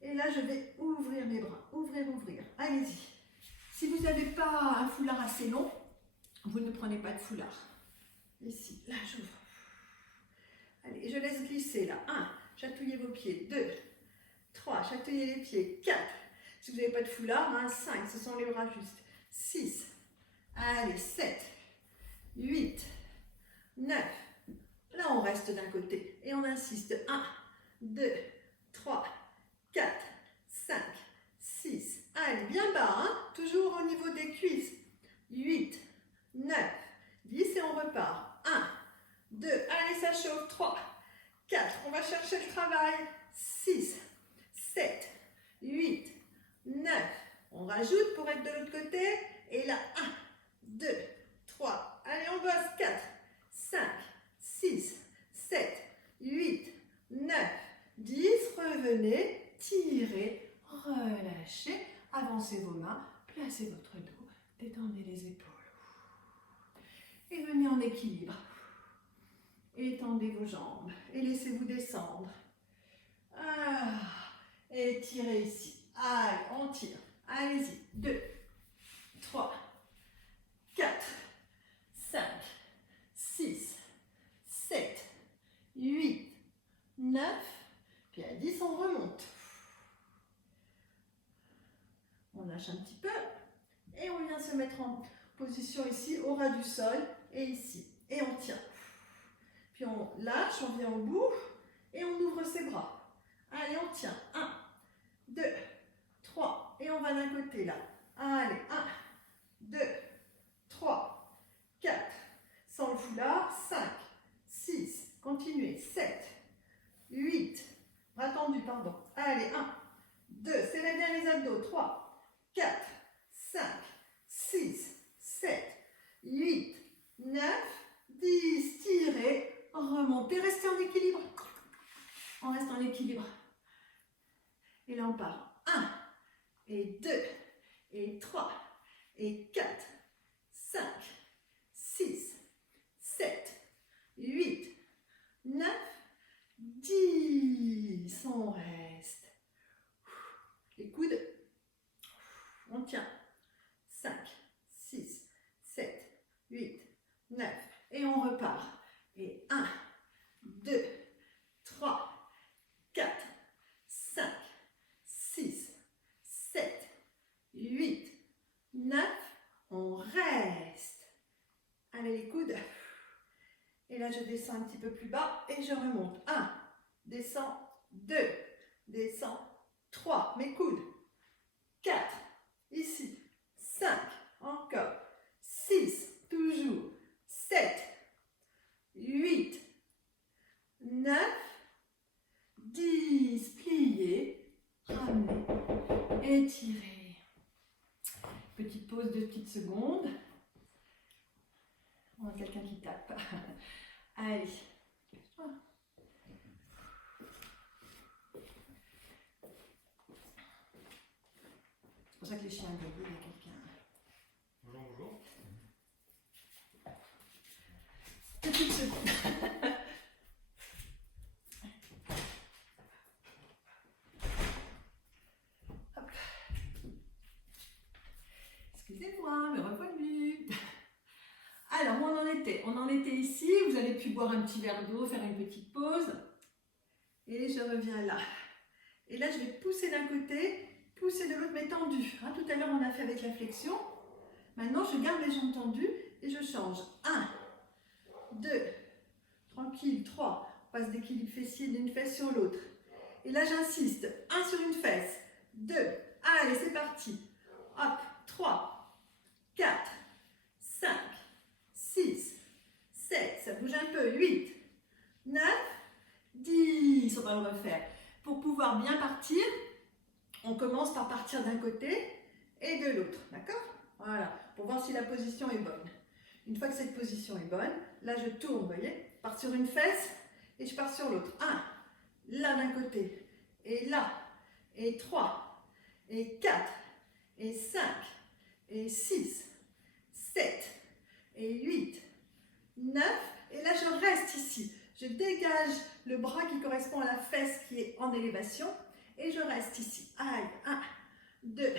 Et là, je vais ouvrir mes bras. Ouvrir, ouvrir. Allez-y. Si vous n'avez pas un foulard assez long, vous ne prenez pas de foulard. Ici, là, j'ouvre. Allez, je laisse glisser là. 1. Chatouillez vos pieds. 2. 3. Chatouillez les pieds. 4. Si vous n'avez pas de foulard, 5. Ce sont les bras justes. 6. Allez, 7. 8. 9. Là, on reste d'un côté et on insiste. 1, 2, 3, 4, 5, 6. Allez, bien bas, hein? Toujours au niveau des cuisses. 8, 9, 10 et on repart. 1, 2, allez, ça chauffe. 3, 4, on va chercher le travail. 6, 7, 8, 9. On rajoute pour être de l'autre côté. Et là, 1, 2, 3. Allez, on bosse. 4, 5, 6, 7, 8, 9, 10. Revenez, tirez, relâchez, avancez vos mains, placez votre dos, détendez les épaules. Et venez en équilibre. Étendez vos jambes et laissez-vous descendre. Ah, étirez ici. Allez, on tire. Allez-y. 2, 3, 4, 5, 6, 7, 8, 9. Puis à 10, on remonte. On lâche un petit peu. Et on vient se mettre en position ici, au ras du sol. Et ici. Et on tient. Puis on lâche, on vient au bout. Et on ouvre ses bras. Allez, on tient. 1, 2, 3. Et on va d'un côté là. Allez, 1, 2, 3, 4. Sans le foulard. 5, 6. Continuez. 7, 8. Bras tendus, pardon. Allez, 1, 2. Serrez bien les abdos. 3, 4, 5, 6, 7, 8, 9, 10. Tirez. Remontez. Restez en équilibre. On reste en équilibre. Et là, on part. 1, et 2, et 3, et 4, 5, 6, 7, 8, 9, 10. On reste. Les coudes. On tient. 5, 6, 7, 8, 9. Et on repart. Et 1, 2, 3, 4, 5, 6, 7, 8, 9. On reste. Allez, les coudes. Et là, je descends un petit peu plus bas et je remonte. 1, descends. 2, descends. 3, mes coudes. 4, ici. 5, encore. 6, toujours. 7, 8, 9, 10. Pliez, ramenez, étirez. Petite pause de petites secondes. On a quelqu'un qui tape. Allez. C'est pour ça que les chiens aboient, il y a quelqu'un. Bonjour, bonjour. Petite seconde. Hop. Excusez-moi, me revenu. Alors, où on en était? On en était ici. Vous avez pu boire un petit verre d'eau, faire une petite pause. Et je reviens là. Et là, je vais pousser d'un côté, pousser de l'autre, mais tendu. Hein, tout à l'heure, on a fait avec la flexion. Maintenant, je garde les jambes tendues et je change. 1, 2, tranquille, 3. On passe d'équilibre fessier d'une fesse sur l'autre. Et là, j'insiste. 1 sur une fesse. 2. Allez, c'est parti. Hop. 3, 4, 5, 6, 7. Ça bouge un peu. 8, 9, 10. On va le refaire. Pour pouvoir bien partir, on commence par partir d'un côté et de l'autre. D'accord? Voilà. Pour voir si la position est bonne. Une fois que cette position est bonne, là je tourne, vous voyez, je pars sur une fesse et je pars sur l'autre. 1, là d'un côté, et là, et 3, et 4, et 5, et 6, 7, et 8, 9, et là je reste ici. Je dégage le bras qui correspond à la fesse qui est en élévation, et je reste ici. Allez, 1, 2,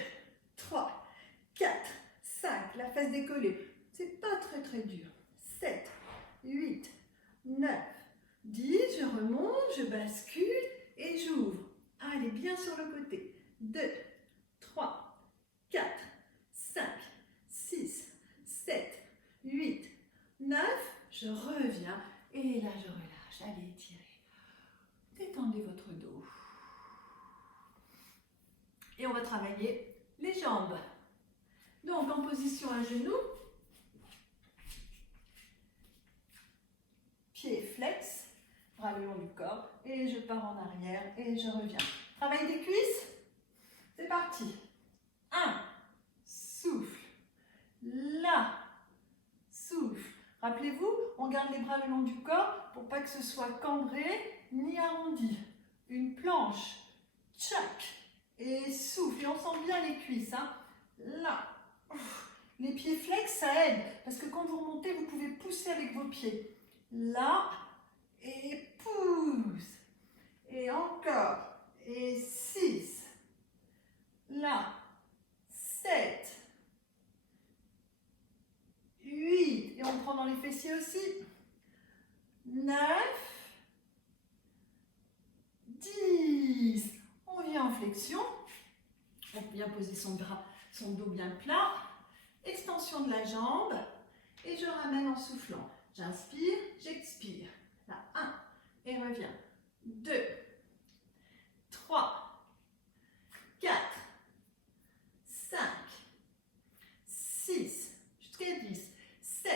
3, 4, 5, la fesse décollée. C'est pas très très dur. 7, 8, 9, 10, je remonte, je bascule et j'ouvre. Allez, bien sur le côté. 2, 3, 4, 5, 6, 7, 8, 9, je reviens et là je relâche. Allez, étirez. Détendez votre dos. Et on va travailler les jambes. Donc en position à genoux, pieds flex, bras le long du corps, et je pars en arrière et je reviens. Travail des cuisses, c'est parti. 1, souffle, là, souffle. Rappelez-vous, on garde les bras le long du corps pour pas que ce soit cambré ni arrondi. Une planche, tchac, et souffle. Et on sent bien les cuisses, hein. Là, Les pieds flex, ça aide, parce que quand vous remontez, vous pouvez pousser avec vos pieds. Là, et pousse. Et encore. Et 6. Là. 7. 8. Et on prend dans les fessiers aussi. 9. 10. On vient en flexion. On vient poser son dos bien plat. Extension de la jambe. Et je ramène en soufflant. J'inspire, j'expire. Là, 1. Et reviens. 2. 3. 4. 5. 6. Jusqu'à 10. 7.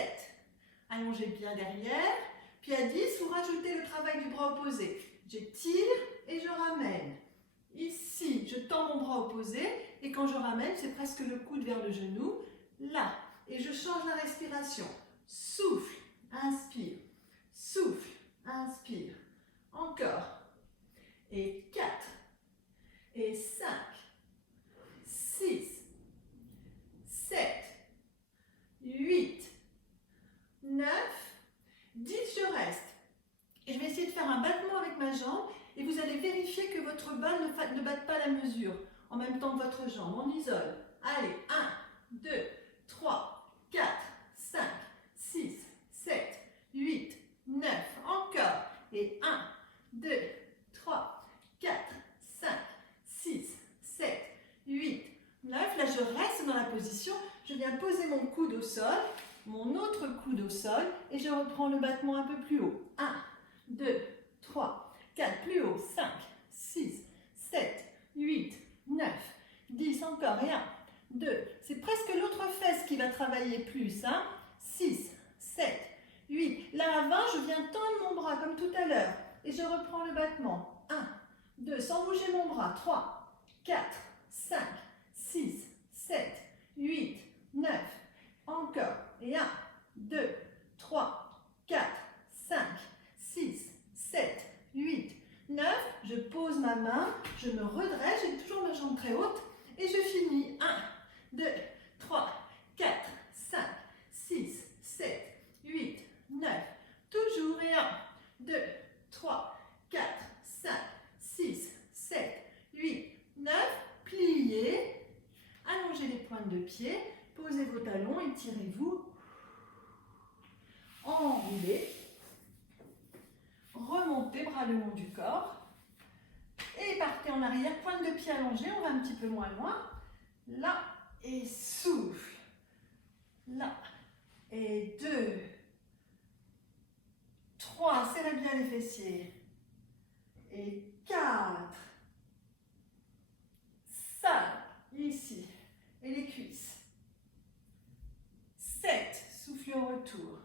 Allongez bien derrière. Puis à 10, vous rajoutez le travail du bras opposé. J'étire et je ramène. Ici, je tends mon bras opposé et quand je ramène, c'est presque le coude vers le genou. Là, et je change la respiration. Souffle, inspire, souffle, inspire. Encore. Et 4, et 5, 6, 7, 8, 9, 10, je reste. Et je vais essayer de faire un battement avec ma jambe et vous allez vérifier que votre balle ne batte pas la mesure en même temps que votre jambe. On isole. Allez, 1, 2, 3, 4, 5, 6, 7, 8, 9. Encore. Et 1, 2, 3, 4, 5, 6, 7, 8, 9. Là, je reste dans la position. Je viens poser mon coude au sol, mon autre coude au sol et je reprends le battement un peu plus haut. 1, 2, 3, 4, plus haut. 5, 6, 7, 8, 9, 10. Encore. Et 1, 2. C'est presque l'autre fesse qui va travailler plus. 6, 7, 8. Là, à 20, je viens tendre mon bras comme tout à l'heure. Et je reprends le battement. 1, 2, sans bouger mon bras. 3, 4, 5, 6, 7, 8, 9. Encore. Et 1, 2, 3, 4, 5, 6, 7, 8, 9. Je pose ma main, je me redresse, j'ai toujours ma jambe très haute. Et je finis. 1, 2, 3, 4, 5, 6, 7, 8, 9. Toujours. Et 1, 2, 3, 4, 5, 6, 7, 8, 9. Pliez. Allongez les pointes de pied. Posez vos talons, étirez-vous. Enroulez. Remontez, bras le long du corps. Et partez en arrière, pointe de pied allongée. On va un petit peu moins loin. Là. Et souffle. Là. Et 2. 3. Serrez bien les fessiers. Et 4. 5. Ici. Et les cuisses. 7. Soufflez au retour.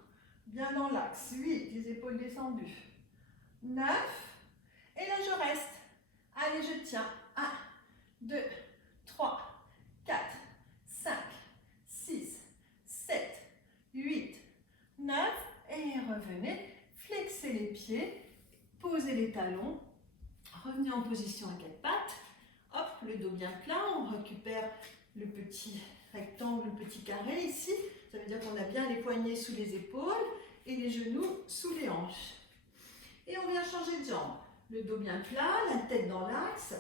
Bien dans l'axe. 8. Les épaules descendues. 9. Et là, je reste. Allez, je tiens. 1, 2, 3, 4, 5, 6, 7, 8, 9. Et revenez. Flexez les pieds. Posez les talons. Revenez en position à 4 pattes. Hop, le dos bien plat. On récupère le petit rectangle, le petit carré ici. Ça veut dire qu'on a bien les poignets sous les épaules et les genoux sous les hanches. Et on vient changer de jambe. Le dos bien plat, la tête dans l'axe.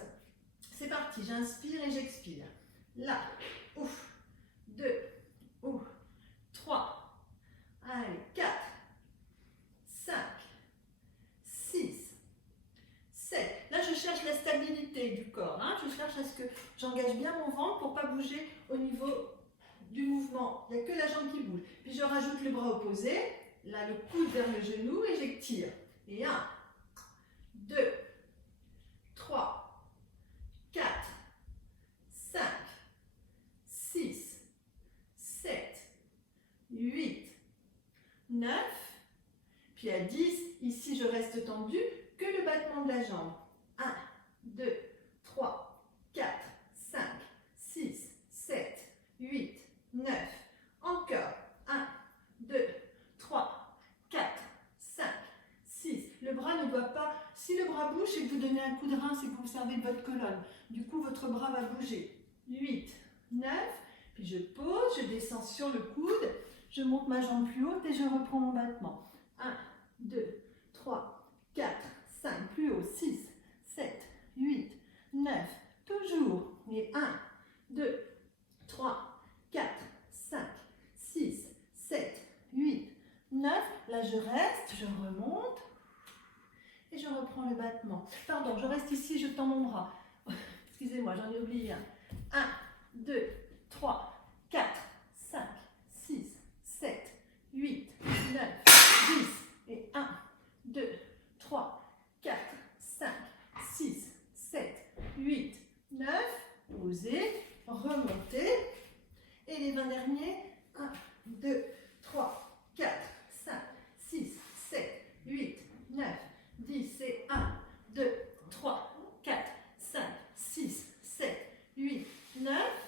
C'est parti, j'inspire et j'expire. Là, ouf, 2, ouf, 3, allez, 4, 5, 6, 7. Là, je cherche la stabilité du corps. Je cherche à ce que j'engage bien mon ventre pour ne pas bouger au niveau du mouvement. Il n'y a que la jambe qui bouge. Puis je rajoute le bras opposé. Là, le coude vers le genou et j'étire. Et 1, 2, 3, 4, 5, 6, 7, 8, 9. Puis à 10, ici je reste tendu, que le battement de la jambe. 1, 2, 3, 4, 5, 6, 7, 8, 9. Encore. 1, 2, 3, 4, 5, 6. Le bras ne doit pas... Si le bras bouge, c'est que vous donnez un coup de rein, c'est que vous servez de votre colonne. Du coup, votre bras va bouger. 8, 9. Puis je pose, je descends sur le coude, je monte ma jambe plus haute et je reprends mon battement. 1, 2, 3, 4, 5, plus haut, 6, 7, 8, 9, toujours. Et 1, 2, 3, 4, 5, 6, 7, 8, 9. Là, je reste, je remonte et je reprends le battement. Pardon, je reste ici, je tends mon bras. Excusez-moi, j'en ai oublié un. 1, 2, 3, 4, 5, 6, 7, 8, 9, 10. Et 1, 2, 3, 4, 5, 6, 7, 8, 9. Posez, remontez. Et les 20 derniers. 1, 2, 3, 4, 5, 6, 7, 8, 9, 10. Et 1, 2, 3, 4, 5, 6, 7, 8, 9.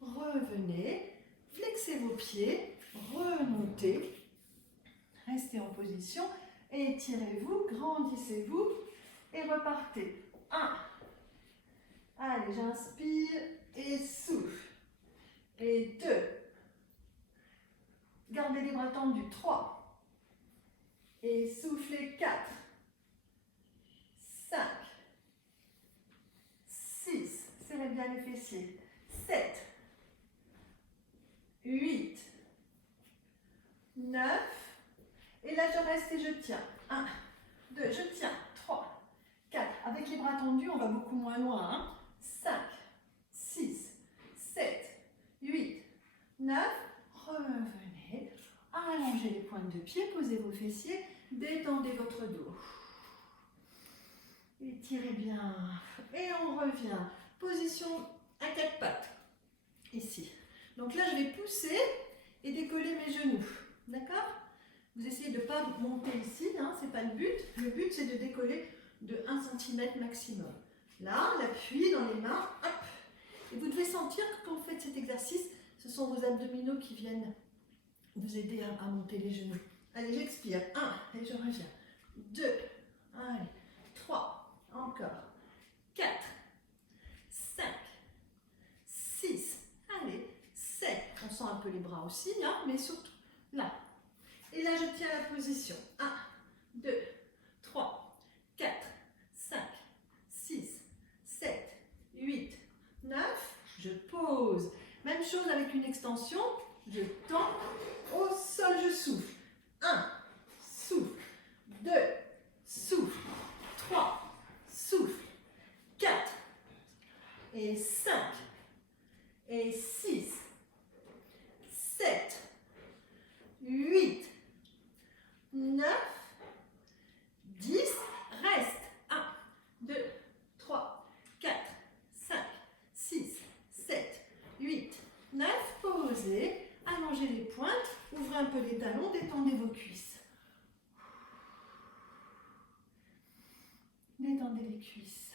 Revenez, flexez vos pieds, remontez, restez en position, étirez-vous, grandissez-vous et repartez. 1, allez, j'inspire et souffle. Et 2, gardez les bras tendus. 3, et soufflez. 4, 5, 6, serrez bien les fessiers. 7, 8, 9, et là je reste et je tiens. 1, 2, je tiens. 3, 4, avec les bras tendus, on va beaucoup moins loin. 5, 6, 7, 8, 9, revenez, allongez les pointes de pied, posez vos fessiers, détendez votre dos. Étirez bien, et on revient. Position à 4 pattes, ici. Donc là, je vais pousser et décoller mes genoux. D'accord? Vous essayez de ne pas monter ici, hein, ce n'est pas le but. Le but, c'est de décoller de 1 cm maximum. Là, l'appui dans les mains, hop. Et vous devez sentir que quand vous faites cet exercice, ce sont vos abdominaux qui viennent vous aider à monter les genoux. Allez, j'expire. 1, et je reviens. 2, allez. 3, encore. 4, 5, 6, allez. 7, on sent un peu les bras aussi, hein, mais surtout là. Et là, je tiens la position. 1, 2, 3, 4, 5, 6, 7, 8, 9. Je pose. Même chose avec une extension. Je tends. Au sol, je souffle. 1, souffle. 2, souffle. 3, souffle. 4, et 5, et 6, 7, 8, 9, 10, reste. 1, 2, 3, 4, 5, 6, 7, 8, 9, posez, allongez les pointes, ouvrez un peu les talons, détendez vos cuisses. Détendez les cuisses.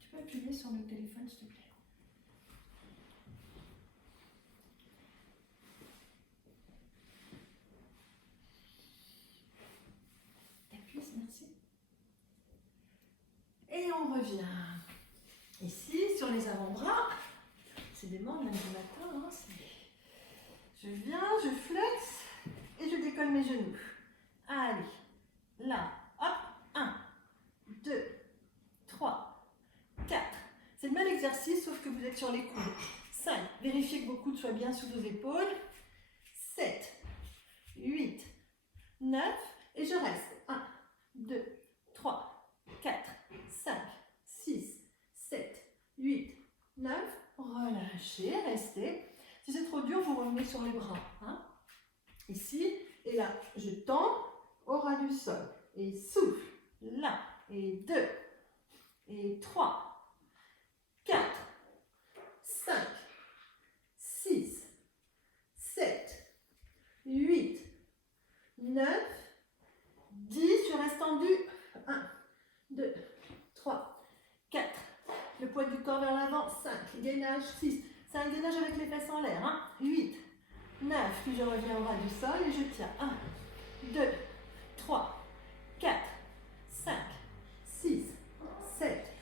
Tu peux appuyer sur le téléphone, s'il te plaît. T'appuies, merci. Et on revient. Ici, sur les avant-bras. Décidément, lundi matin, hein, je viens, je flexe et je décolle mes genoux. Allez, là, hop, 1, 2, 3, 4. C'est le même exercice, sauf que vous êtes sur les coudes. 5, vérifiez que vos coudes soient bien sous vos épaules. 7, 8, 9, et je reste. 1, 2, 3, 4, 5, 6, 7, 8, 9. Relâchez, restez. Si c'est trop dur, vous revenez sur les bras. Hein. Ici, et là, je tends au ras du sol. Et souffle. Là, et 2, et 3, 4, 5, 6, 7, 8, 9, 10. Je reste tendu. 1, 2, 3, 4. Le poids du corps vers l'avant. 5. Gainage. 6. C'est un gainage avec les fesses en l'air. Hein. 8, 9. Puis je reviens au ras du sol et je tiens. 1, 2, 3, 4, 5, 6, 7,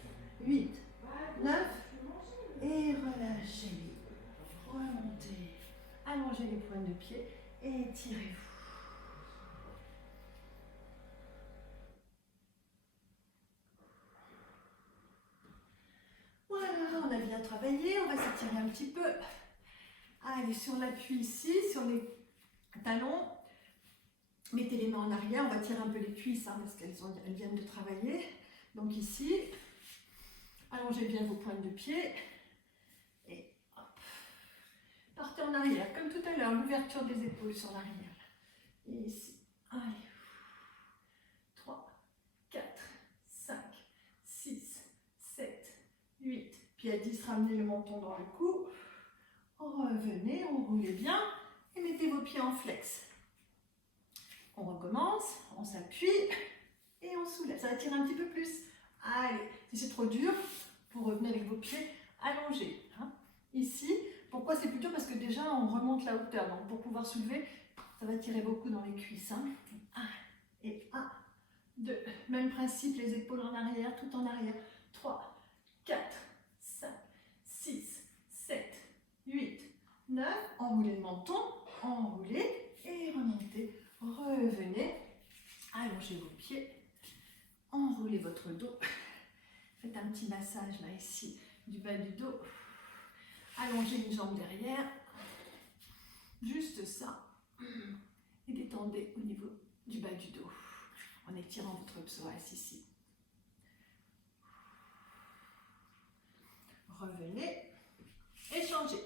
8, 9. allongez les pointes de pied et étirez-vous. Voilà, on a bien travaillé, on va s'étirer un petit peu. Allez, sur l'appui ici, sur les talons, mettez les mains en arrière, on va tirer un peu les cuisses hein, parce qu'elles viennent de travailler. Donc ici, allongez bien vos pointes de pied et hop. Partez en arrière, comme tout à l'heure, l'ouverture des épaules sur l'arrière. Et ici, allez, 3, 4, 5, 6, 7, 8. Puis à 10, ramenez le menton dans le cou. Revenez, enroulez bien et mettez vos pieds en flex. On recommence, on s'appuie et on soulève. Ça va tirer un petit peu plus. Allez, si c'est trop dur, vous revenez avec vos pieds allongés. Hein. Ici, pourquoi c'est plus dur? Parce que déjà, on remonte la hauteur. Donc, pour pouvoir soulever, ça va tirer beaucoup dans les cuisses. Hein. 1, 2. Même principe, les épaules en arrière, tout en arrière. 3, 4, 5, 6, 7, 8, 9. Enroulez le menton, enroulez et remontez. Revenez, allongez vos pieds, enroulez votre dos. Faites un petit massage là ici, du bas du dos. Allongez une jambe derrière, juste ça. Et détendez au niveau du bas du dos, en étirant votre psoas ici. Revenez et changez.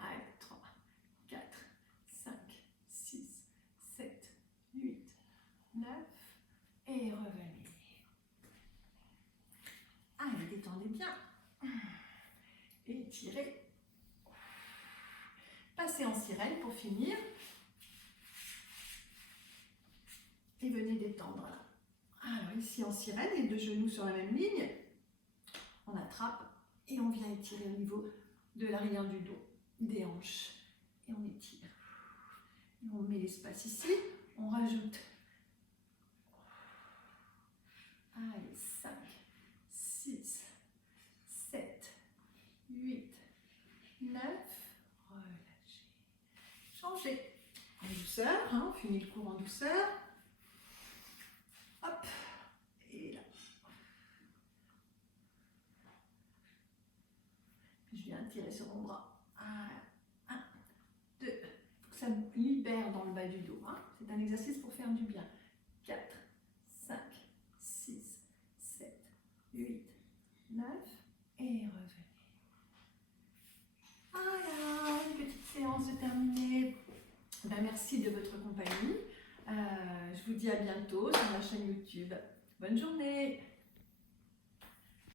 Allez, 3, 4, 5, 6, 7, 8, 9 et revenez. Allez, détendez bien. Étirez. Passez en sirène pour finir. Et venez détendre là. Alors ici en sirène, les deux genoux sur la même ligne. On attrape et on vient étirer au niveau de l'arrière du dos, des hanches. Et on étire. Et on met l'espace ici. On rajoute. Allez, 5, 6, 7, 8, 9. Relâchez. Changez. En douceur, hein, on finit le cours en douceur. Hop. Et là. Puis je viens tirer sur mon bras. 1, 2. Il faut que ça me libère dans le bas du dos. Hein. C'est un exercice pour faire du bien. 4, 5, 6, 7, 8, 9. Et revenez. Voilà, une petite séance de terminée. Ben, merci de votre compagnie. Je vous dis à bientôt sur ma chaîne YouTube. Bonne journée!